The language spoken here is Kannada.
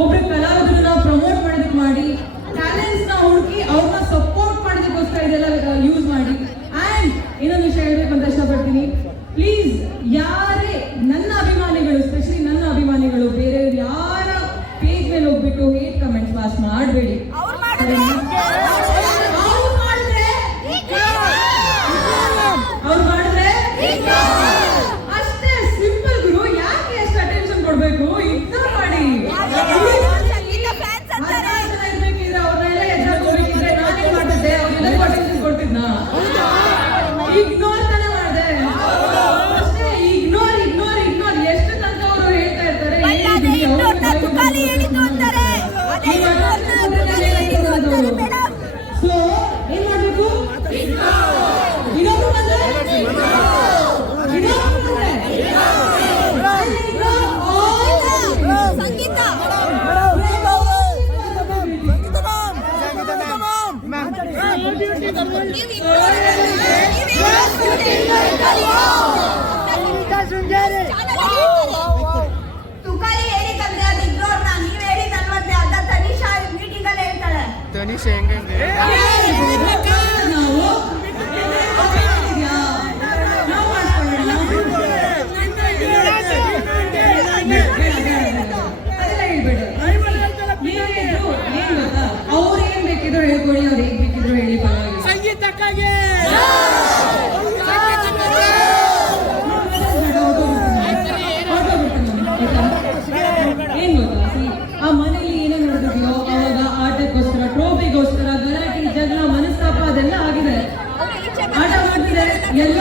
ಒಬ್ಬ ಕಲಾವಿದರನ್ನ ಪ್ರಮೋಟ್ ಮಾಡೋದಕ್ಕೆ ಮಾಡಿ, ಟ್ಯಾಲೆಂಟ್ಸ್ ನ ಹುಡುಕಿ ಅವ್ರನ್ನ ಸಪೋರ್ಟ್ ಮಾಡೋದಕ್ಕೋಸ್ಕರ ಇದೆಲ್ಲ ಯೂಸ್ ಮಾಡಿ. ಅಂಡ್ ಇನ್ನೊಂದು ವಿಷಯ ಹೇಳ್ಬೇಕು ಅಂತ ಇಷ್ಟಪಡ್ತೀನಿ, ಪ್ಲೀಸ್ ಯಾರೇ ನನ್ನ ಅಭಿಮಾನಿಗಳು, ಸ್ಪೆಷಲಿ ನನ್ನ ಅಭಿಮಾನಿಗಳು ಬೇರೆ ಯಾರ ಪೇಜ್ ಮೇಲೆ ಹೋಗ್ಬಿಟ್ಟು ಹೇಟ್ ಕಮೆಂಟ್ಸ್ ಪಾಸ್ ಮಾಡಬೇಡಿ. ಅವ್ರು ಮಾಡಿದ್ರೆ ಅಷ್ಟೇ ಸಿಂಪಲ್ ಗುರು, ಯಾಕೆ ಎಷ್ಟು ಅಟೆನ್ಷನ್ ಕೊಡ್ಬೇಕು? ಇಗ್ನೋರ್ ಮಾಡಿ. ಇರ್ಬೇಕಿದ್ರೆ ಅವ್ರನ್ನೆಲ್ಲ ಎದುರಾಗೋಬೇಕಿದ್ರೆ ನಾನೇನ್ ಮಾಡಿದ್ದೆ? ಅವ್ರೆಲ್ಲರಿಗೂ ಅಟೆನ್ಷನ್ ಕೊಡ್ತಿದ್ನಾ? ಇಗ್ನೋರ್ ತಾನೇ ಮಾಡಿದೆ ಅಷ್ಟೇ. ಇಗ್ನೋರ್ ಇಗ್ನೋರ್ ಇಗ್ನೋರ್ ಎಷ್ಟು ತನಕ ಅವರು ಹೇಳ್ತಾ ಇರ್ತಾರೆ. ಸೊ ಏನ್ ಮಾಡ್ಬೇಕು? ಇನ್ನೊಬ್ರು ಬಂದ್ರೆ ತುಕಾಲಿ ಹೇಳಿದಂದ್ರೆ ಅದು ಇಗ್ನೋರ್ ನಾ, ನೀವ್ ಹೇಳಿದಲ್ವಂತೆ ಅದ ತನಿಷಾ ಮೀಟಿಂಗ್ ಅಲ್ಲಿ ಹೇಳ್ತಾಳೆ. ತನಿಷಾ ಹೆಂಗಂಗೆ ಅವ್ರು ಏನ್ ಬೇಕಿದ್ರು ಹೇಳ್ಕೊಳ್ಳಿ, ಅವ್ರು ಹೇಗ್ ಬೇಕಿದ್ರು ಹೇಳಿ, ಪರವಾಗಿಲ್ಲ. ಸಂಗೀತಕ್ಕಾಗಿ ಏನ್ ಗೊತ್ತಾ, ಆ ಮನೇಲಿ ಏನೇ ನಡೆದಿದೆಯೋ ಅವಾಗ ಆಟಕ್ಕೋಸ್ಕರ, ಟ್ರೋಫಿಗೋಸ್ಕರ ಗಲಾಟೆ, ಜಗಳ, ಮನಸ್ತಾಪ ಅದೆಲ್ಲ ಆಗಿದೆ. ಆಟ ಮಾಡ್ತಿದ್ದಾರೆ, ಎಲ್ಲ